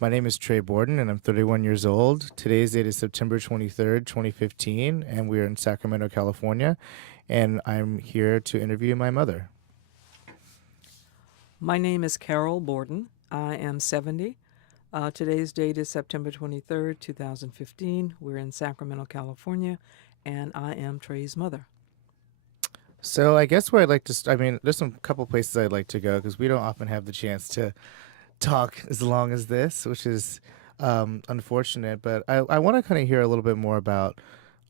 My name is Trey Borden, and I'm 31 years old. Today's date is September 23rd, 2015, and we are in Sacramento, California. And I'm here to interview my mother. My name is Carol Borden. I am 70. Today's date is September 23rd, 2015. We're in Sacramento, California, and I am Trey's mother. So I guess where I'd like to, there's some couple places I'd like to go because we don't often have the chance to talk as long as this, which is unfortunate. But I want to kind of hear a little bit more about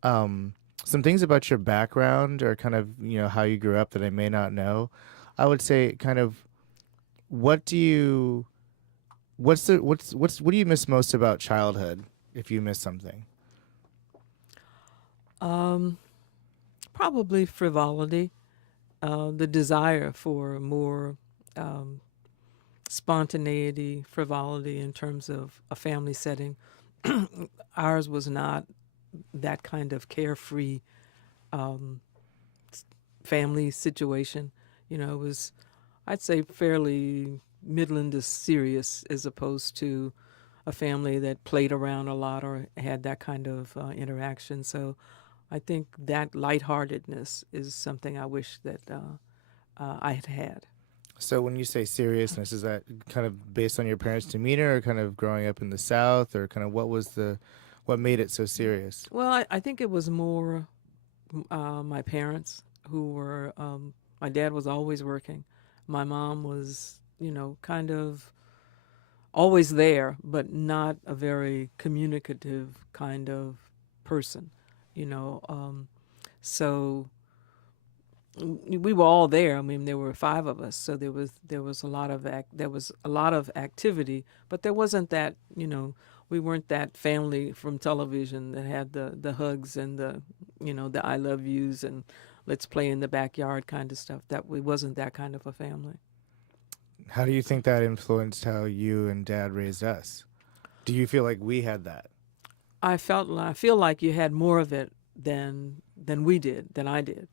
some things about your background or kind of how you grew up that I may not know. I would say kind of what do you what do you miss most about childhood if you miss something? Um, Probably frivolity, the desire for more um, spontaneity, frivolity in terms of a family setting. Ours was not that kind of carefree um, family situation. It was, I'd say, fairly middling to serious as opposed to a family that played around a lot or had that kind of interaction. So I think that lightheartedness is something I wish that I had had. So when you say seriousness, is that kind of based on your parents' demeanor, or kind of growing up in the South, or kind of what made it so serious? Well, I think it was more my parents who were, my dad was always working. My mom was, kind of always there, but not a very communicative kind of person, you know. So we were all there. I mean, there were five of us, so there was a lot of activity, but there wasn't that, we weren't that family from television that had the hugs and the I love yous and let's play in the backyard kind of stuff. That we wasn't that kind of a family. How do you think that influenced how you and Dad raised us? Do you feel like we had that? I feel like you had more of it than we did, than I did,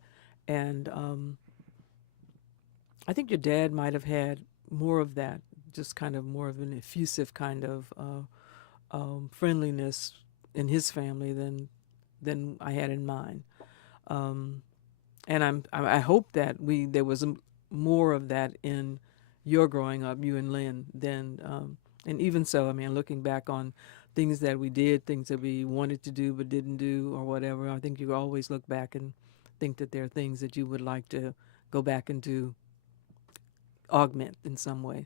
and I think your dad might have had more of that, just kind of more of an effusive kind of friendliness in his family than I had in mine. Um, and I hope that there was more of that in your growing up, you and Lynn, than and even so, I mean, looking back on things that we did, things that we wanted to do but didn't do, or whatever, I think you always look back and think that there are things that you would like to go back and do, augment in some way.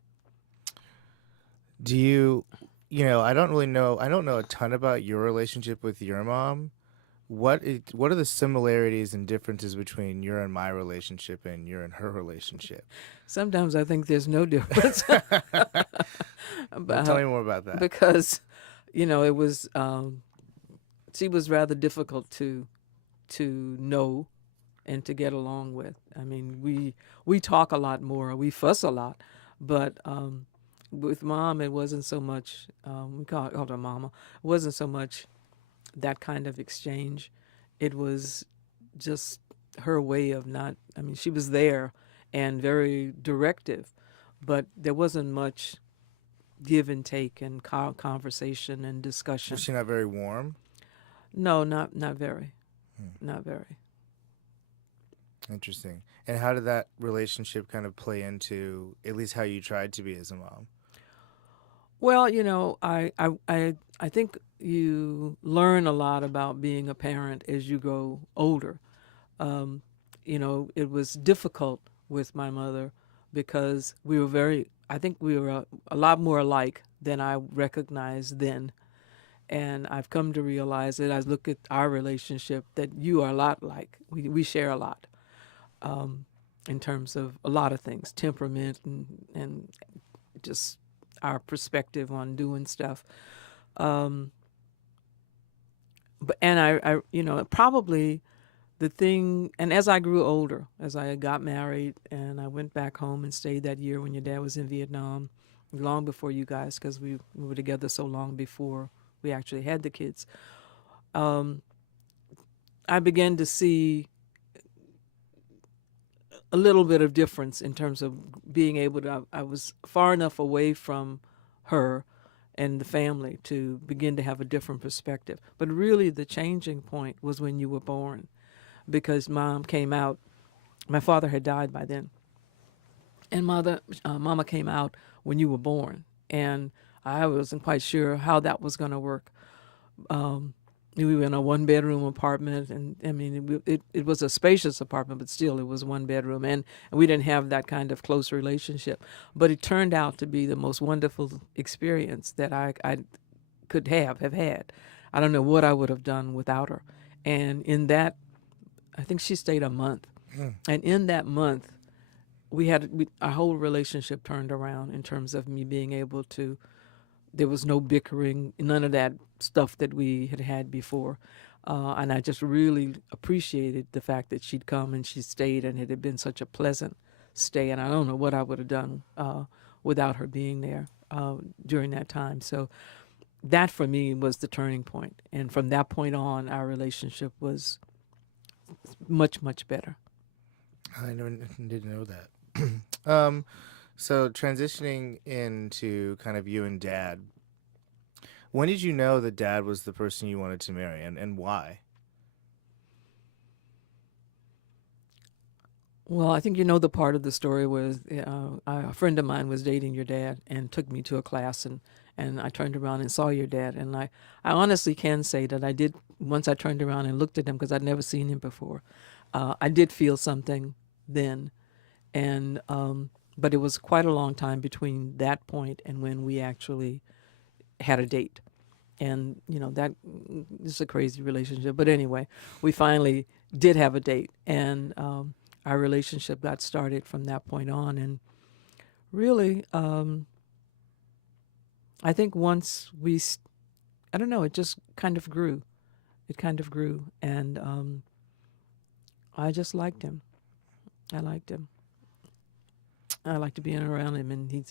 Do you, I don't really know. I don't know a ton about your relationship with your mom. What are the similarities and differences between your and my relationship and your and her relationship? Sometimes I think there's no difference. Well, tell About- me more about that. because it was she was rather difficult to know and to get along with. I mean, we talk a lot more, we fuss a lot, but with mom, it wasn't so much. Called her mama. It wasn't so much that kind of exchange. It was just her way of not. I mean, she was there and very directive, but there wasn't much give and take and conversation and Was discussion. she not very warm? No, not very, Hmm. not very. Interesting. And how did that relationship kind of play into at least how you tried to be as a mom? Well, I think you learn a lot about being a parent as you grow older. Um, it was difficult with my mother because we were very. I think we were a lot more alike than I recognized then, and I've come to realize that as I look at our relationship that you are a lot like. We share a lot in terms of a lot of things, temperament and just our perspective on doing stuff. Um, but and probably the thing, and as I grew older, as I got married and I went back home and stayed that year when your dad was in Vietnam, long before you guys, because we were together so long before we actually had the kids. Um, I began to see a little bit of difference in terms of being able to. I was far enough away from her and the family to begin to have a different perspective. But really, the changing point was when you were born, because mom came out. My father had died by then, and mama came out when you were born, and I wasn't quite sure how that was going to work. Um, we were in a one-bedroom apartment, and I mean, it was a spacious apartment, but still, it was one bedroom, and we didn't have that kind of close relationship. But it turned out to be the most wonderful experience that I could have had. I don't know what I would have done without her. And in that, I think she stayed a month, and in that month, our whole relationship turned around in terms of me being able to. There was no bickering, none of that stuff that we had had before. And I just really appreciated the fact that she'd come and she stayed, and it had been such a pleasant stay. And I don't know what I would have done without her being there during that time. So that for me was the turning point. And from that point on, our relationship was much, much better. I never didn't know that. um, so transitioning into kind of you and dad, when did you know that dad was the person you wanted to marry, and why? Well, I think you know the part of the story was a friend of mine was dating your dad and took me to a class, and I turned around and saw your dad. And I honestly can say that I did, once I turned around and looked at him, because I'd never seen him before, I did feel something then. And but it was quite a long time between that point and when we actually had a date. And that is a crazy relationship. But anyway, we finally did have a date, and our relationship got started from that point on. And really, I think once I don't know, it just kind of grew. It kind of grew, and I just liked him. I liked him. I liked being around him, and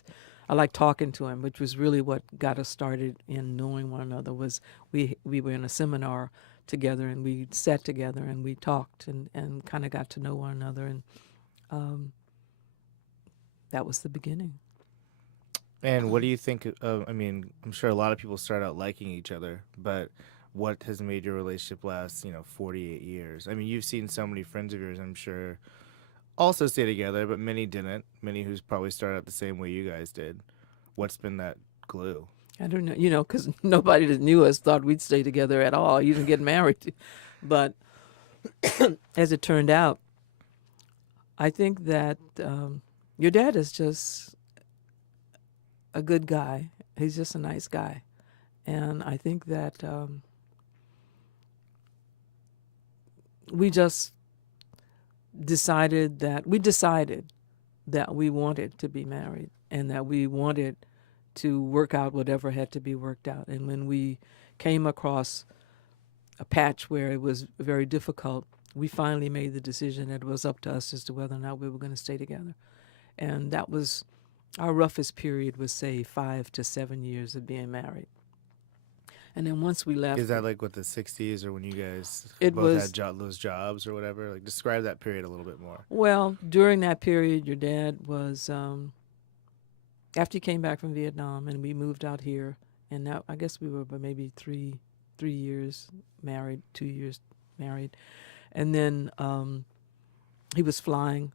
I liked talking to him, which was really what got us started in knowing one another. Was we were in a seminar together, and we sat together and we talked and kind of got to know one another, and um, that was the beginning. And what do you think of, I mean, I'm sure a lot of people start out liking each other, but what has made your relationship last, 48 years? I mean, you've seen so many friends of yours, I'm sure, also stay together, but many didn't. Many who's probably started out the same way you guys did. What's been that glue? I don't know, because nobody that knew us thought we'd stay together at all, even get married. But as it turned out, I think that your dad is just a good guy. He's just a nice guy. And I think that we just decided that we wanted to be married, and that we wanted to work out whatever had to be worked out. And when we came across a patch where it was very difficult, we finally made the decision that it was up to us as to whether or not we were going to stay together. And that was our roughest period, was say 5 to 7 years of being married. And then once we left, Is that like with the 60s, or when you guys it both was had those jobs or whatever? Like, describe that period a little bit more. well, during that period, your dad was after he came back from Vietnam, and we moved out here, and now I guess we were maybe 3 years married, 2 years married, and then he was flying,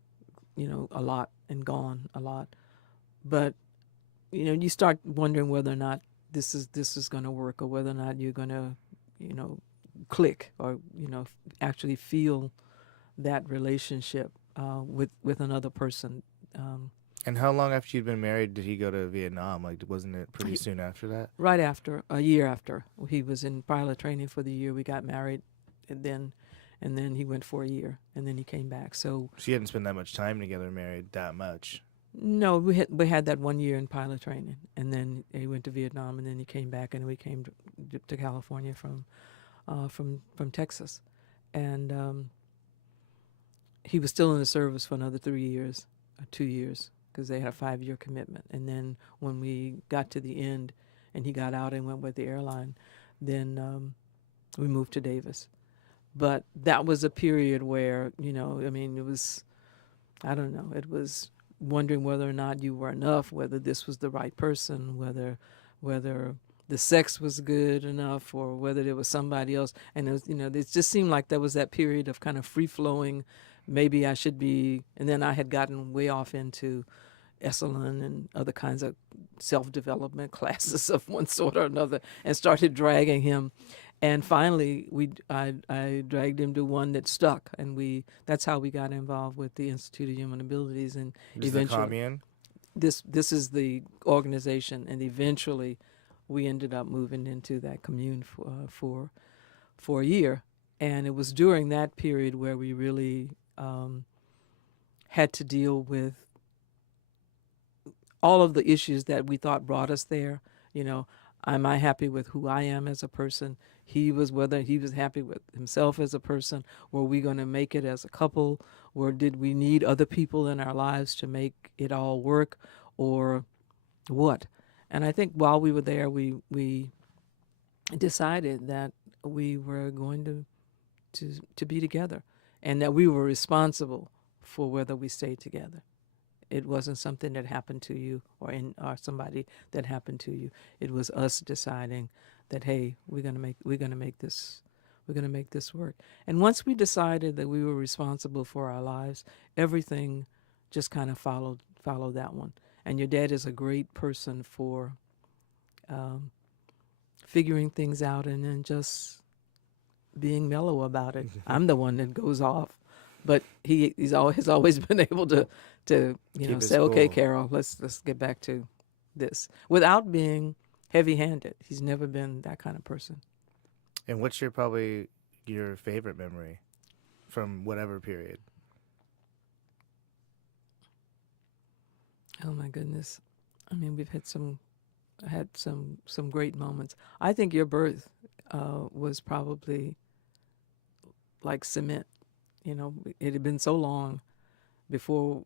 a lot, and gone a lot. But you start wondering whether or not this is going to work, or whether or not you're going to, click, or actually feel that relationship with another person. And how long after you'd been married did he go to Vietnam? Like, wasn't it pretty He- soon after that? Right after, a year after, he was in pilot training for the year. We got married, and then he went for a year, and then he came back. So So you hadn't spent that much time together married that much. no, we had that 1 year in pilot training, and then he went to Vietnam, and then he came back, and we came to California from Texas, and he was still in the service for another 3 years, 2 years, because they had a 5-year commitment. And then when we got to the end, and he got out and went with the airline, then we moved to Davis. But that was a period where, I mean, it was, I don't know, it was wondering whether or not you were enough, whether this was the right person, whether the sex was good enough or whether there was somebody else. And it was, it just seemed like there was that period of kind of free flowing. Maybe I should be, and then I had gotten way off into Esalen and other kinds of self-development classes of one sort or another, and started dragging him. And finally, I dragged him to one that stuck, and that's how we got involved with the Institute of Human Abilities, and Just the eventually commune. this is the organization, and eventually we ended up moving into that commune for a year, and it was during that period where we really had to deal with all of the issues that we thought brought us there. Am I happy with who I am as a person? Whether he was happy with himself as a person. Were we going to make it as a couple? Or did we need other people in our lives to make it all work? Or what? And I think while we were there, we decided that we were going to be together, and that we were responsible for whether we stayed together. It wasn't something that happened to you or somebody that happened to you. It was us deciding that, hey, we're gonna make this work. And once we decided that we were responsible for our lives, everything just kind of followed that one. And your dad is a great person for figuring things out and then just being mellow about it. I'm the one that goes off, but he's always been able to say, okay, Cool. Carol, let's get back to this without being heavy-handed. He's never been that kind of person. And what's probably your favorite memory from whatever period? Oh my goodness. I mean, we've had some great moments. I think your birth was probably like cement. It had been so long before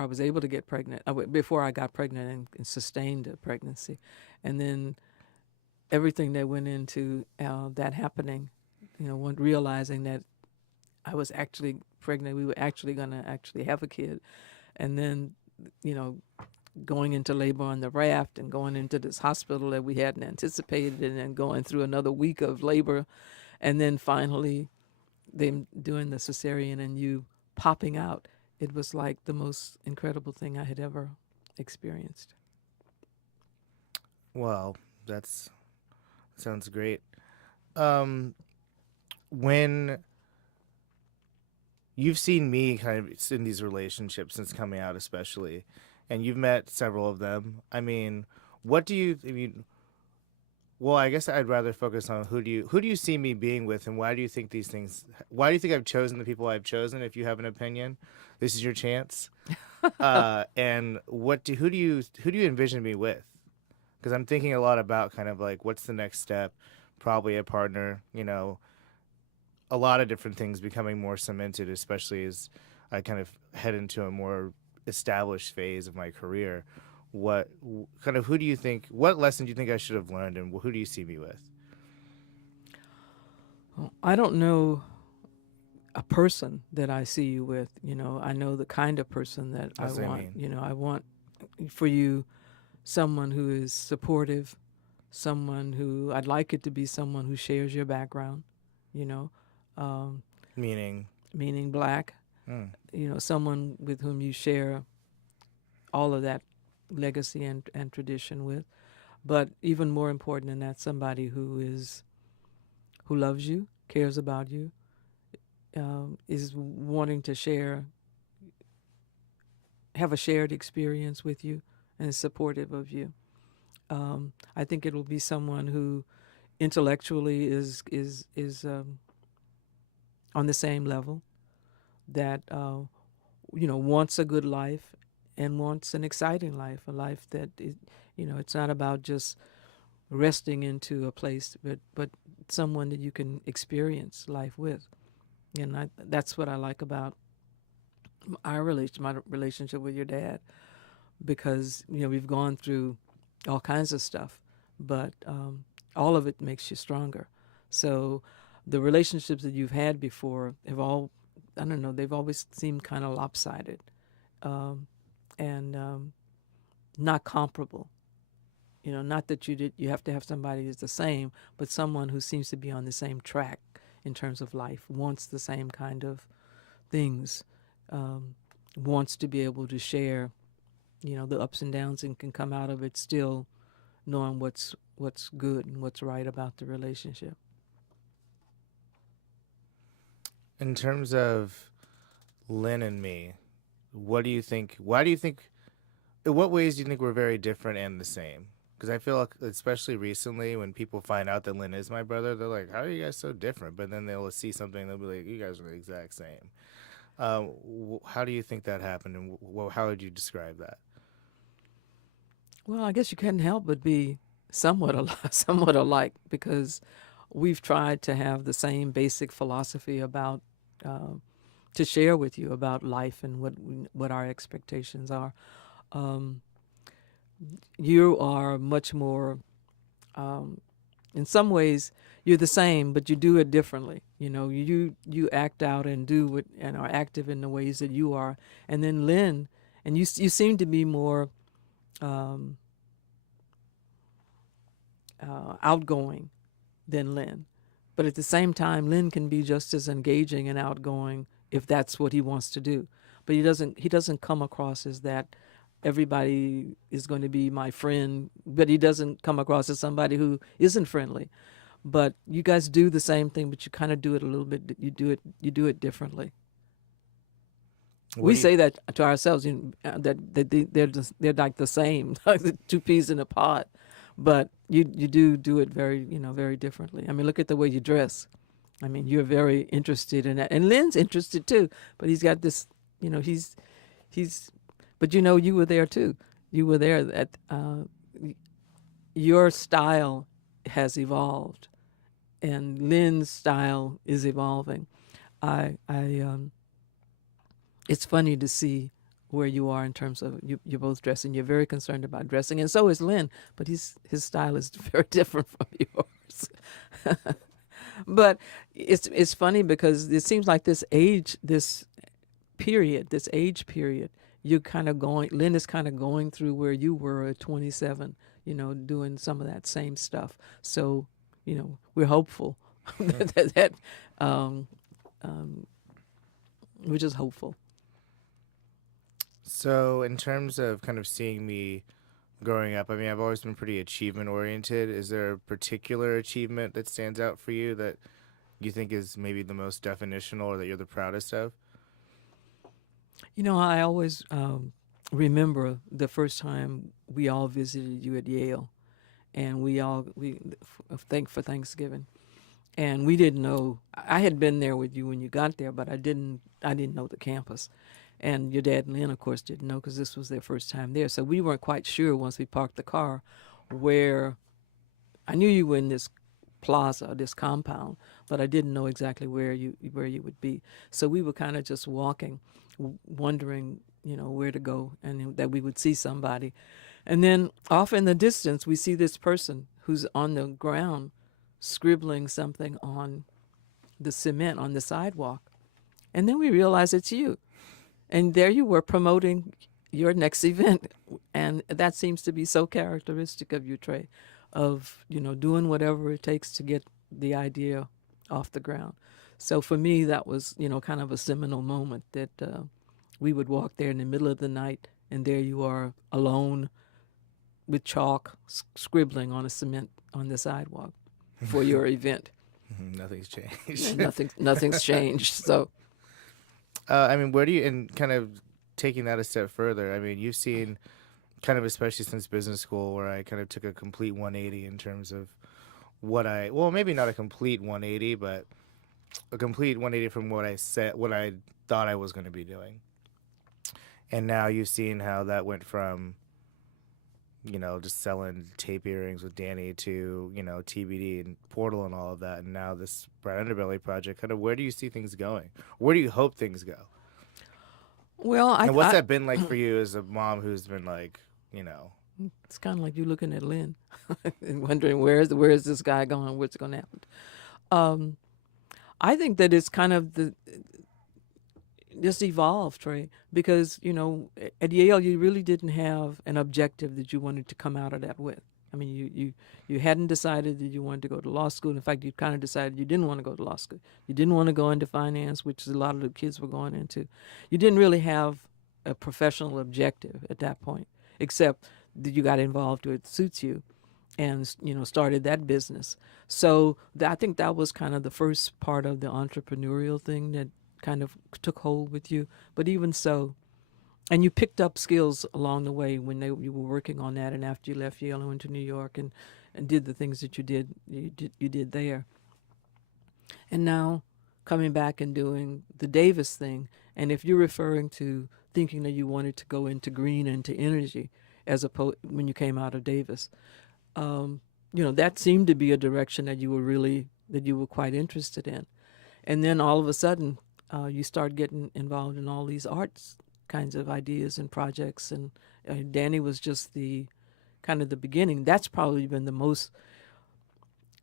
I was able to get pregnant, before I got pregnant and sustained a pregnancy, and then everything that went into that happening, realizing that I was actually pregnant, we were actually going to actually have a kid, and then, going into labor on the raft and going into this hospital that we hadn't anticipated, and then going through another week of labor, and then finally them doing the cesarean and you popping out. It was like the most incredible thing I had ever experienced. Well, that's sounds great. Um, when you've seen me kind of in these relationships since coming out, especially, and you've met several of them. I mean, what do you? I mean, well, I guess I'd rather focus on who do you see me being with, and why do you think these things? Why do you think I've chosen the people I've chosen? If you have an opinion, this is your chance. And who do you envision me with? Because I'm thinking a lot about kind of like what's the next step, probably a partner. A lot of different things becoming more cemented, especially as I kind of head into a more established phase of my career. What kind of who do you think? What lesson do you think I should have learned, and who do you see me with? Well, I don't know a person that I see you with. I know the kind of person that I That's what I want. mean. I want for you someone who is supportive, someone who I'd like it to be someone who shares your background, you know, um, Meaning, meaning black, mm, someone with whom you share all of that legacy and tradition with. But even more important than that, somebody who loves you, cares about you, is wanting to have a shared experience with you, and is supportive of you. I think it will be someone who intellectually is on the same level, that wants a good life and wants an exciting life, a life that it's not about just resting into a place, but someone that you can experience life with. And that's what I like about my relationship with your dad, because we've gone through all kinds of stuff, but all of it makes you stronger. So the relationships that you've had before have all, I don't know, they've always seemed kind of lopsided, and not comparable. not that you have to have somebody that's the same, but someone who seems to be on the same track in terms of life, wants the same kind of things, um, wants to be able to share, the ups and downs, and can come out of it still knowing what's good and what's right about the relationship. In terms of Lynn and me, what do you think? Why do you think? In what ways do you think we're very different and the same? Because I feel like, especially recently, when people find out that Lynn is my brother, they're like, "How are you guys so different?" But then they'll see something, they'll be like, "You guys are the exact same." How do you think that happened, and how would you describe that? Well, I guess you couldn't help but be somewhat somewhat alike, because we've tried to have the same basic philosophy about to share with you about life and what our expectations are. Um, you are much more, um, in some ways, you're the same, but you do it differently. You act out and do what and are active in the ways that you are. And then Lynn, and you seem to be more um, outgoing than Lynn. But at the same time, Lynn can be just as engaging and outgoing if that's what he wants to do. But he doesn't come across as that everybody is going to be my friend, but he doesn't come across as somebody who isn't friendly. But you guys do the same thing, but you kind of do it a little bit. You do it differently. What We do you? say that to ourselves, that they're like the same, like the two peas in a pod. But you do it very differently. I mean, look at the way you dress. I mean, you're very interested in that, and Lynn's interested too. But he's got this, he's. But you were there too. You were there. Your style has evolved, and Lynn's style is evolving. I It's funny to see where you are in terms of you're both dressing. You're very concerned about dressing, and so is Lynn. But his style is very different from yours. But it's funny because it seems like this age period, you're kind of going. Lynn is kind of going through where you were at 27. Doing some of that same stuff. So, we're hopeful that um, um, we're just hopeful. So, in terms of kind of seeing me growing up, I mean, I've always been pretty achievement oriented. Is there a particular achievement that stands out for you that you think is maybe the most definitional or that you're the proudest of? I always remember the first time we all visited you at Yale, and we thank for Thanksgiving, and we didn't know. I had been there with you when you got there, but I didn't know the campus, and your dad and Lynn, of course, didn't know because this was their first time there. So we weren't quite sure once we parked the car where. I knew you were in this plaza, this compound, but I didn't know exactly where you would be. So we were kind of just walking, wondering, where to go, and that we would see somebody. And then off in the distance, we see this person who's on the ground scribbling something on the cement on the sidewalk. And then we realize it's you. And there you were promoting your next event. And that seems to be so characteristic of you, Trey, of, doing whatever it takes to get the idea off the ground. So for me, that was, kind of a seminal moment that we would walk there in the middle of the night, and there you are alone with chalk scribbling on a cement on the sidewalk for your event. Nothing's And changed. nothing's changed. So I mean, where do you, and kind of taking that a step further, I mean, you've seen kind of, especially since business school, where I kind of took a complete 180 in terms of well, maybe not a complete 180, but a complete 180 from what I thought I was going to be doing. And now you've seen how that went from, just selling tape earrings with Danny to, TBD and Portal and all of that. And now this Bright Underbelly project, kind of where do you see things going? Where do you hope things go? well, And what's that been like for you as a mom who's been like, it's kind of like you looking at Lynn and wondering where is this guy going? What's going to happen? Um, I think that it's kind of just evolved, Trey, because at Yale you really didn't have an objective that you wanted to come out of that with. I mean, you hadn't decided that you wanted to go to law school. In fact, you kind of decided you didn't want to go to law school. You didn't want to go into finance, which a lot of the kids were going into. You didn't really have a professional objective at that point, except that you got involved with Suits You and started that business. So I think that was kind of the first part of the entrepreneurial thing that kind of took hold with you. But even so, and you picked up skills along the way when you were working on that, and after you left Yale and went to New York and did the things that you did there. And now coming back and doing the Davis thing, and if you're referring to thinking that you wanted to go into green and to energy as opposed when you came out of Davis, that seemed to be a direction that you were quite interested in. And then all of a sudden, you start getting involved in all these arts kinds of ideas and projects. And Danny was just the kind of the beginning. That's probably been the most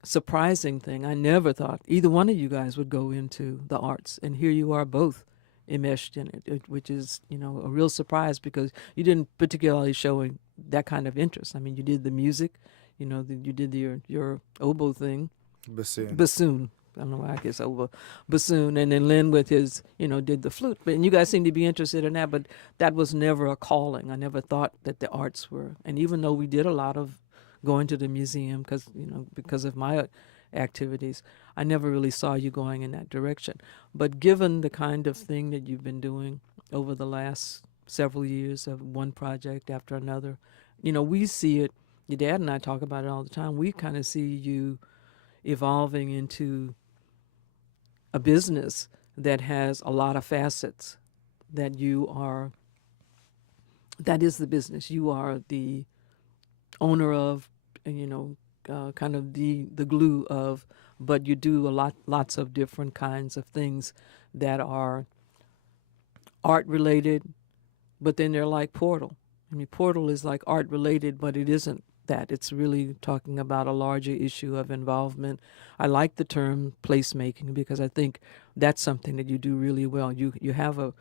surprising thing. I never thought either one of you guys would go into the arts, and here you are both enmeshed in it, which is a real surprise because you didn't particularly show that kind of interest. I mean, you did the music, you did your oboe thing, bassoon. I don't know why I guess over bassoon, and then Lynn with his, did the flute. And you guys seem to be interested in that, but that was never a calling. I never thought that the arts were. And even though we did a lot of going to the museum because of my activities, I never really saw you going in that direction. But given the kind of thing that you've been doing over the last several years of one project after another, we see it. Your dad and I talk about it all the time. We kind of see you evolving into a business that has a lot of facets, that is the business you are the owner of, and kind of the glue of, but you do lots of different kinds of things that are art related, but then they're like Portal. I mean, Portal is like art related, but it isn't that. It's really talking about a larger issue of involvement. I like the term placemaking because I think that's something that you do really well. You have a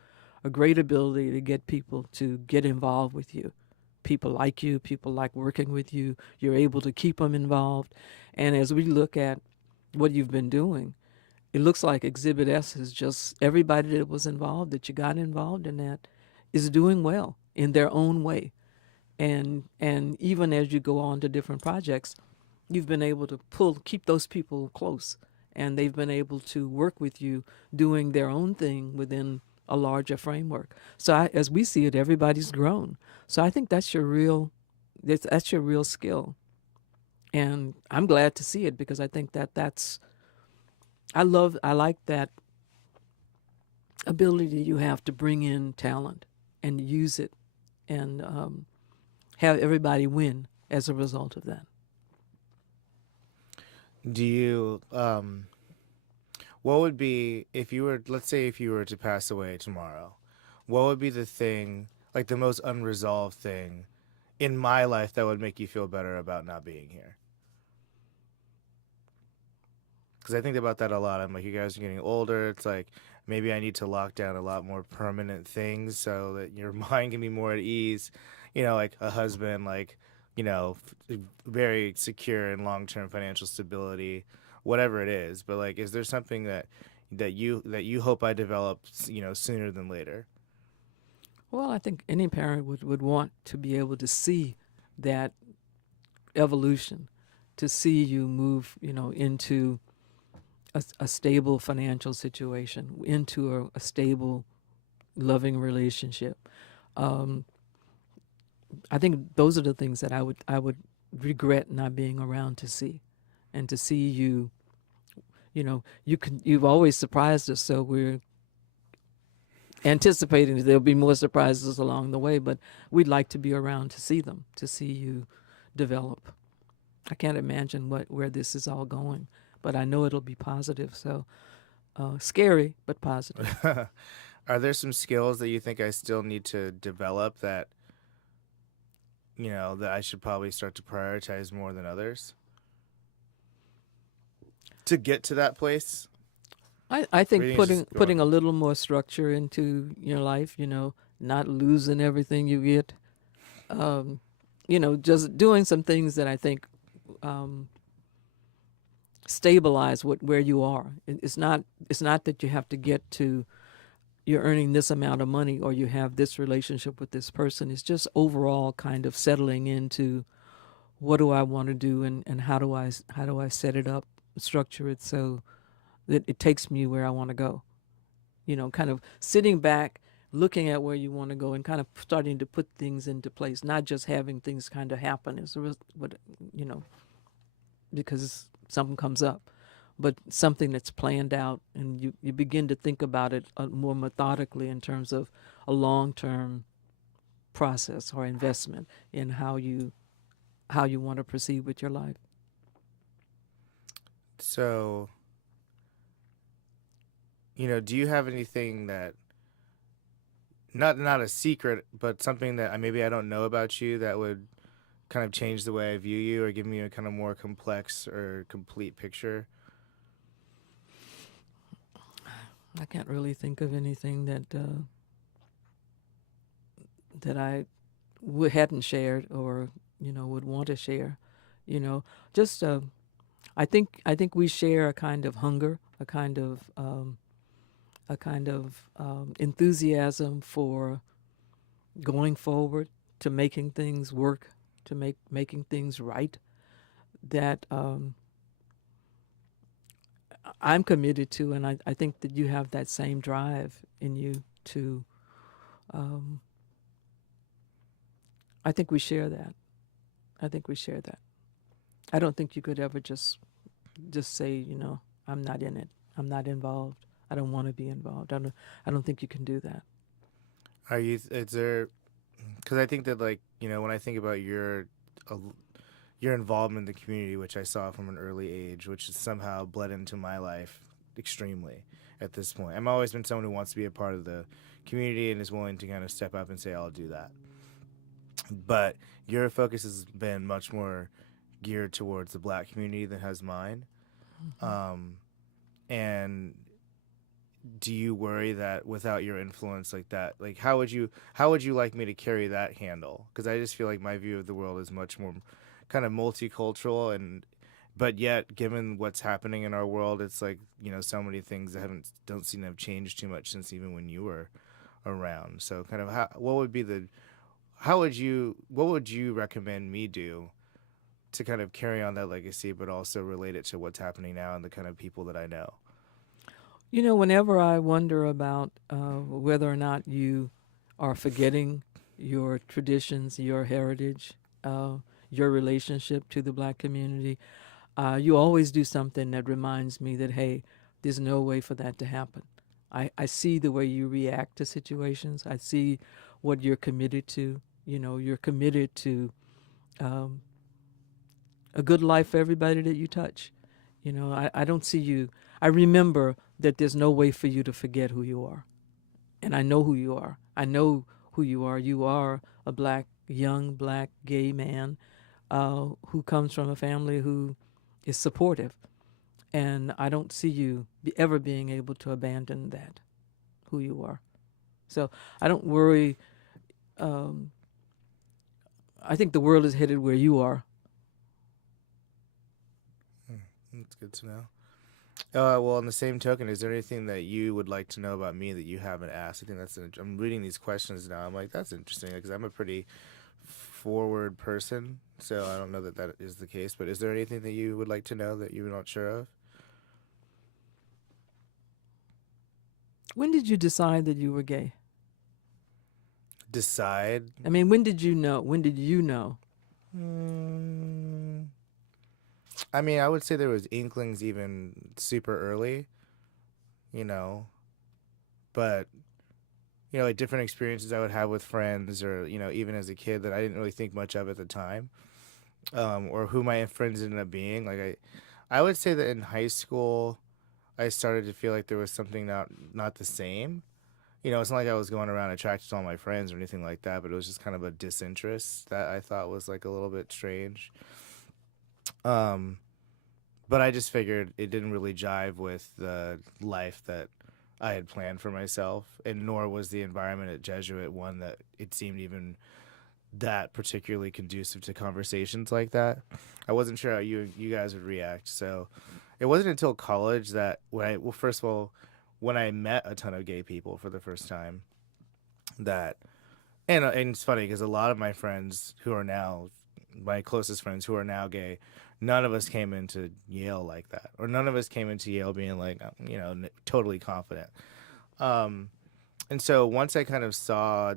great ability to get people to get involved with you. People like working with you. You're able to keep them involved. And as we look at what you've been doing, it looks like Exhibit S is just everybody that was involved, that you got involved in that, is doing well in their own way. And even as you go on to different projects, you've been able to keep those people close, and they've been able to work with you doing their own thing within a larger framework. So as we see it, everybody's grown. So I think that's your real skill, and I'm glad to see it because I think I like that ability you have to bring in talent and use it, and have everybody win as a result of that. Do you what would be if you were, let's say if you were to pass away tomorrow, what would be the thing, like the most unresolved thing in my life that would make you feel better about not being here? Because I think about that a lot. I'm like, you guys are getting older. It's like maybe I need to lock down a lot more permanent things so that your mind can be more at ease. Like a husband, like, very secure and long-term financial stability, whatever it is. But like, is there something that you hope I develop, sooner than later? Well, I think any parent would want to be able to see that evolution, to see you move, into a stable financial situation, into a stable, loving relationship. I think those are the things that I would regret not being around to see, and to see you. You've always surprised us, so we're anticipating that there'll be more surprises along the way. But we'd like to be around to see them, to see you develop. I can't imagine where this is all going, but I know it'll be positive. So scary, but positive. Are there some skills that you think I still need to develop that that I should probably start to prioritize more than others to get to that place? I think putting a little more structure into your life, not losing everything you get, just doing some things that I think um, stabilize where you are. It's not that you have to get to you're earning this amount of money or you have this relationship with this person. It's just overall kind of settling into what do I want to do, and how do I set it up, structure it so that it takes me where I want to go. Kind of sitting back, looking at where you want to go, and kind of starting to put things into place, not just having things kind of happen what you know because something comes up, but something that's planned out, and you begin to think about it more methodically in terms of a long-term process or investment in how you want to proceed with your life. So, do you have anything that not a secret, but something that maybe I don't know about you that would kind of change the way I view you or give me a kind of more complex or complete picture? I can't really think of anything that I hadn't shared or would want to share. You know, just I think we share a kind of hunger, a kind of enthusiasm for going forward, to making things work, to making things right. That I'm committed to, and I think that you have that same drive in you to. Um, I think we share that. I think we share that. I don't think you could ever just say, I'm not in it. I'm not involved. I don't want to be involved. I don't think you can do that. Are you? Is there? Because I think that, like, when I think about uh, your involvement in the community, which I saw from an early age, which has somehow bled into my life extremely at this point. I've always been someone who wants to be a part of the community and is willing to kind of step up and say, I'll do that. But your focus has been much more geared towards the black community than has mine. Mm-hmm. Um, and do you worry that without your influence like that, like how would you like me to carry that handle? Because I just feel like my view of the world is much more kind of multicultural, and but yet given what's happening in our world, it's like so many things that haven't don't seem to have changed too much since even when you were around. So kind of what would you recommend me do to kind of carry on that legacy, but also relate it to what's happening now and the kind of people that I know? Whenever I wonder about whether or not you are forgetting your traditions, your heritage, uh, your relationship to the black community, you always do something that reminds me that, hey, there's no way for that to happen. I see the way you react to situations. I see what you're committed to. You're committed to um, a good life for everybody that you touch. I don't see you. I remember that there's no way for you to forget who you are. And I know who you are. I know who you are. You are a young black gay man who comes from a family who is supportive. And I don't see you ever being able to abandon that, who you are. So I don't worry. Um, I think the world is headed where you are. That's good to know. Well, on the same token, is there anything that you would like to know about me that you haven't asked? I think I'm reading these questions now. I'm like, that's interesting because I'm a pretty forward person, so I don't know that that is the case. But is there anything that you would like to know that you're not sure of? When did you decide that you were gay? Decide. I mean, when did you know? When did you know? Mm, I mean, I would say there was inklings even super early, you know, but like different experiences I would have with friends, or even as a kid that I didn't really think much of at the time, or who my friends ended up being. Like I would say that in high school, I started to feel like there was something not the same. It's not like I was going around attracted to all my friends or anything like that, but it was just kind of a disinterest that I thought was like a little bit strange. Um, but I just figured it didn't really jive with the life that I had planned for myself, and nor was the environment at Jesuit one that it seemed even that particularly conducive to conversations like that. I wasn't sure how you guys would react. So it wasn't until college that well, first of all, when I met a ton of gay people for the first time, that and it's funny because a lot of my friends who are now my closest friends who are now gay, none of us came into Yale like that, or none of us came into Yale being like totally confident. Um, and so once I kind of saw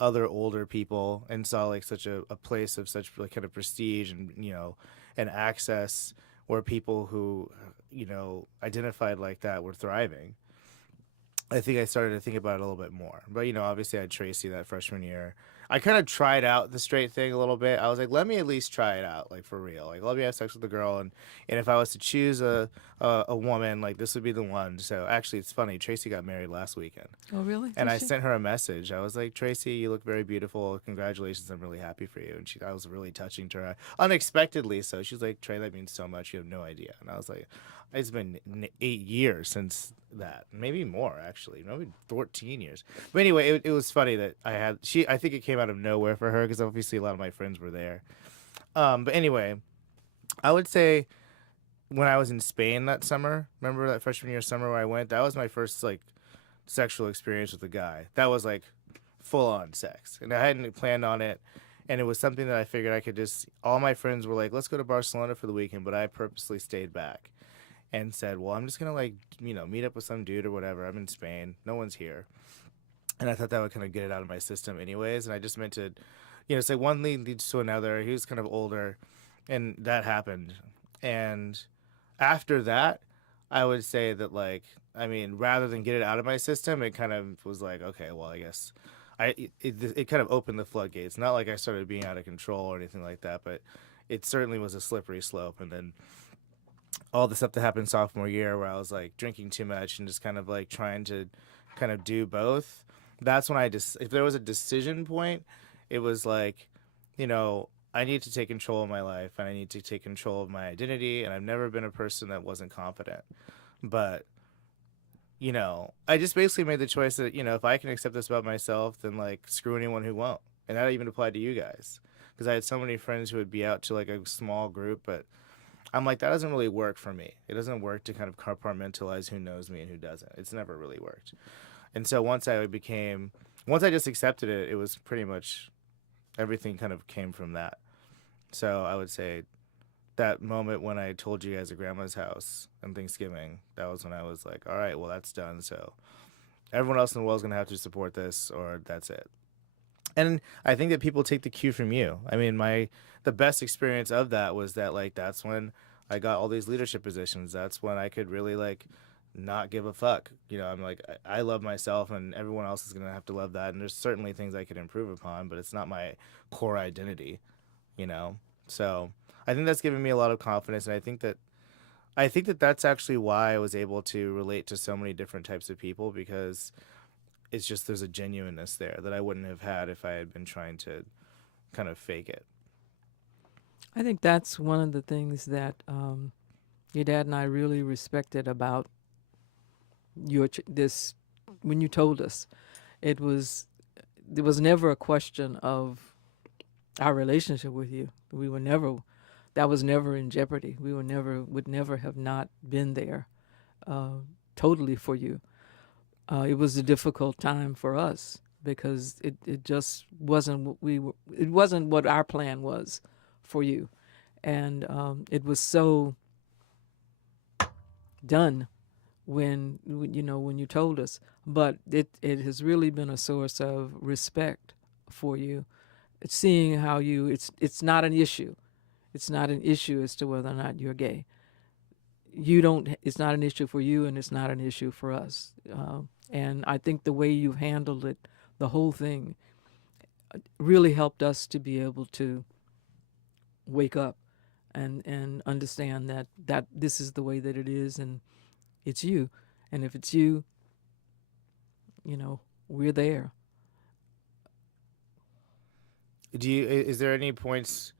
other older people and saw like such a place of such like kind of prestige and and access where people who identified like that were thriving, I think I started to think about it a little bit more. But obviously I had Tracy that freshman year. I kind of tried out the straight thing a little bit. I was like, let me at least try it out, like for real. Like, let me have sex with a girl, and if I was to choose a woman, like this would be the one. So actually, it's funny. Tracy got married last weekend, Oh, really? and Did I she? sent her a message. I was like, Tracy, you look very beautiful. Congratulations. I'm really happy for you. And I was really touching to her unexpectedly. So she's like, Trey, that means so much. You have no idea. And I was like, it's been 8 years since that, maybe more actually, maybe 14 years. But anyway, it was funny that I think it came out of nowhere for her because obviously a lot of my friends were there. But anyway, I would say when I was in Spain that summer, remember that freshman year summer where I went, that was my first like sexual experience with a guy. That was like full on sex, and I hadn't planned on it. And it was something that I figured I could just. All my friends were like, "Let's go to Barcelona for the weekend," but I purposely stayed back and said, "Well, I'm just gonna like meet up with some dude or whatever. I'm in Spain, no one's here," and I thought that would kind of get it out of my system, anyways. And I just meant to, say one thing leads to another. He was kind of older, and that happened. And after that, I would say that like I mean, rather than get it out of my system, it kind of was like, okay, well, I guess it kind of opened the floodgates. Not like I started being out of control or anything like that, but it certainly was a slippery slope. And then all the stuff that happened sophomore year where I was like drinking too much and just kind of like trying to kind of do both. That's when I just if there was a decision point, it was like, I need to take control of my life and I need to take control of my identity, and I've never been a person that wasn't confident. But, I just basically made the choice that, if I can accept this about myself, then like screw anyone who won't. And that even applied to you guys. Because I had so many friends who would be out to like a small group, but I'm like, that doesn't really work for me. It doesn't work to kind of compartmentalize who knows me and who doesn't. It's never really worked. And so once I just accepted it, it was pretty much everything kind of came from that. So I would say that moment when I told you guys at grandma's house on Thanksgiving, that was when I was like, all right, well, that's done. So everyone else in the world is going to have to support this, or that's it. And I think that people take the cue from you. I mean, the best experience of that was that like that's when I got all these leadership positions. That's when I could really like not give a fuck. I'm like I love myself, and everyone else is gonna have to love that. And there's certainly things I could improve upon, but it's not my core identity. You know, so I think that's given me a lot of confidence, and I think that that's actually why I was able to relate to so many different types of people, because it's just there's a genuineness there that I wouldn't have had if I had been trying to kind of fake it. I think that's one of the things that your dad and I really respected about this when you told us. It was there was never a question of our relationship with you. We were never that was never in jeopardy. We were never would never have not been there uh, totally for you. It was a difficult time for us because it just wasn't what it wasn't what our plan was for you, and it was so done when you told us. But it has really been a source of respect for you, seeing how it's not an issue. It's not an issue as to whether or not you're gay. You don't. It's not an issue for you, and it's not an issue for us. And I think the way you've handled it, the whole thing, really helped us to be able to wake up and understand that this is the way that it is, and it's you. And if it's you, we're there. Is there any points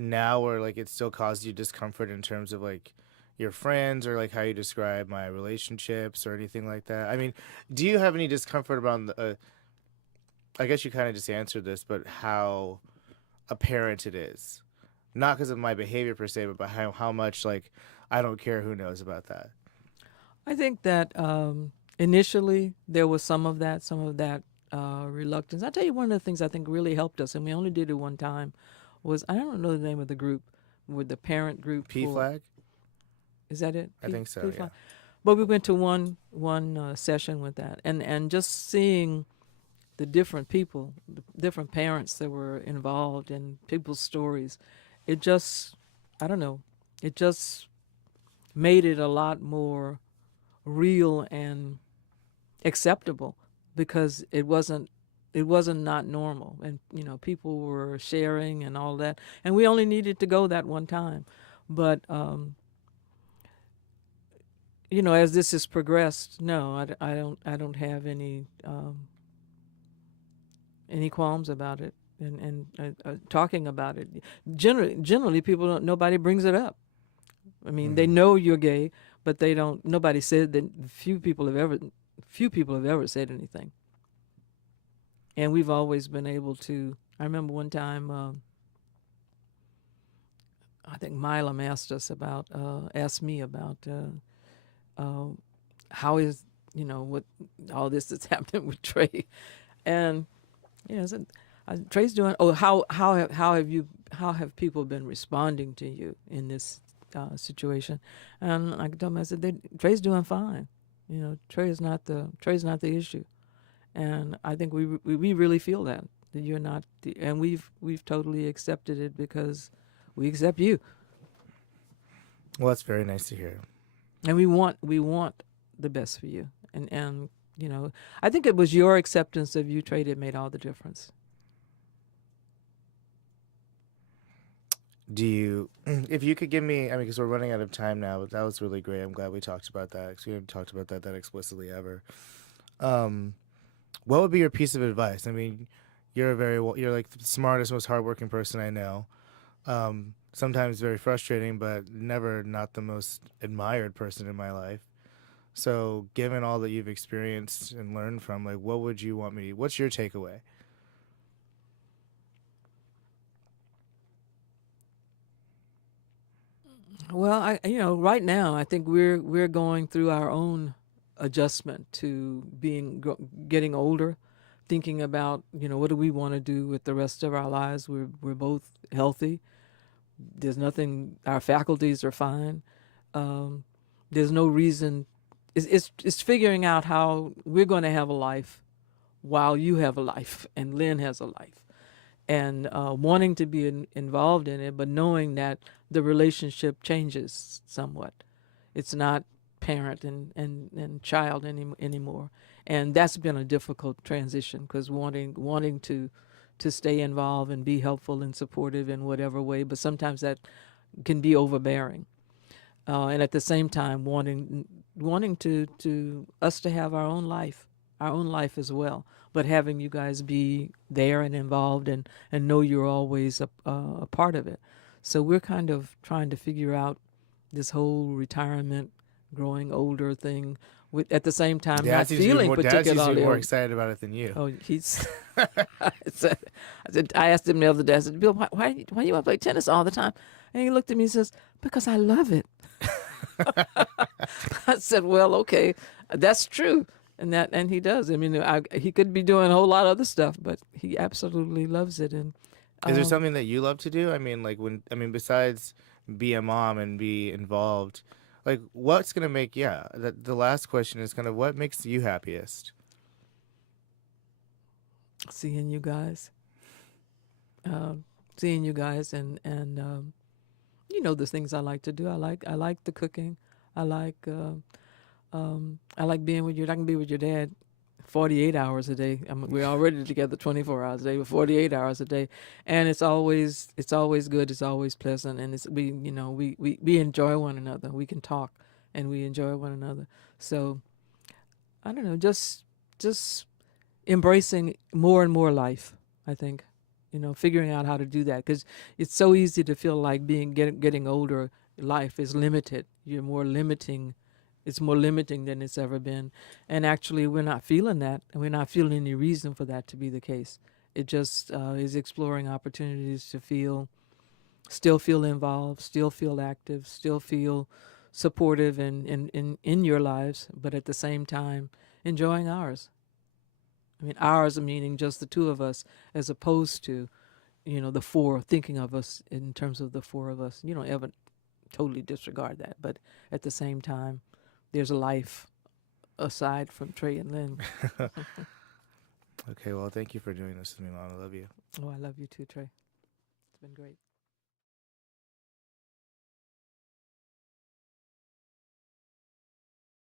now where like it still caused you discomfort in terms of like your friends, or like how you describe my relationships or anything like that? I mean, do you have any discomfort around I guess you kind of just answered this, but how apparent it is, not because of my behavior per se, but by how much like I don't care who knows about that. I think that initially there was some of that reluctance. I tell you, one of the things I think really helped us, and we only did it one time, was I don't know the name of the group, with the parent group P for, flag, is that it? I think so. Yeah. Fly? But we went to one session with that, and just seeing the different people, the different parents that were involved, and people's stories, it just, I don't know, it just made it a lot more real and acceptable, because it wasn't not normal, and people were sharing and all that, and we only needed to go that one time. But as this has progressed, no, I don't have any qualms about it, and talking about it. Generally people don't, nobody brings it up. I mean, they Mm. know you're gay, but they don't. Nobody said that. Few people have ever said anything, and we've always been able to. I remember one time, I think Milam asked me about uh, how is what all this that's happening with Trey, and I said, Trey's doing. Oh, how have people been responding to you in this situation? And I told him, I said, Trey's doing fine. Trey's not the issue, and I think we really feel that you're not, and we've totally accepted it, because we accept you, Well, that's very nice to hear. and we want the best for you, and I think it was your acceptance of you, Trey, that made all the difference. Do you, if you could give me, I mean, because we're running out of time now, but that was really great. I'm glad we talked about that because we haven't talked about that explicitly ever. Um, what would be your piece of advice? I mean, you're like the smartest, most hardworking person I know. Sometimes very frustrating, but never not the most admired person in my life. So, given all that you've experienced and learned from, like, what would you want me? What's your takeaway? Well, right now I think we're going through our own adjustment to getting older, thinking about what do we want to do with the rest of our lives. We're both healthy. There's nothing. Our faculties are fine. Um, there's no reason. It's figuring out how we're going to have a life while you have a life and Lynn has a life, and wanting to be involved in it, but knowing that the relationship changes somewhat. It's not parent and child anymore, and that's been a difficult transition, because wanting to stay involved and be helpful and supportive in whatever way, but sometimes that can be overbearing. And at the same time, wanting to us to have our own life as well, but having you guys be there and involved, and know you're always a part of it. So we're kind of trying to figure out this whole retirement, growing older thing, with at the same time not feeling Dad seems to be particularly more old. excited about it than you. Oh, he's. I asked him the other day. I said, Bill, why you want to play tennis all the time? And he looked at me and says, because I love it. I said, well, okay, that's true, and he does. I mean, he could be doing a whole lot of other stuff, but he absolutely loves it. And Is there um, something that you love to do? I mean, like besides be a mom and be involved, like what's gonna make? Yeah, the last question is kind of what makes you happiest. seeing you guys, um, and the things I like to do. I like the cooking. I like I like being with you. I can be with your dad 48 hours a day. We're already together 24 hours a day, but 48 hours a day, and it's always good. It's always pleasant, and we enjoy one another. We can talk, and we enjoy one another. So I don't know, just embracing more and more life. I think, figuring out how to do that, because it's so easy to feel like getting older. Life is limited. You're more limiting it's more limiting than it's ever been. And actually, we're not feeling that, and we're not feeling any reason for that to be the case. It just is exploring opportunities to still feel involved, still feel active, still feel supportive in your lives, but at the same time, enjoying ours. I mean, ours meaning just the two of us, as opposed to, the four, thinking of us in terms of the four of us. You don't ever totally disregard that, but at the same time, there's a life aside from Trey and Lynn. Okay, well, thank you for doing this with me, Mom. I love you. Oh, I love you too, Trey. It's been great.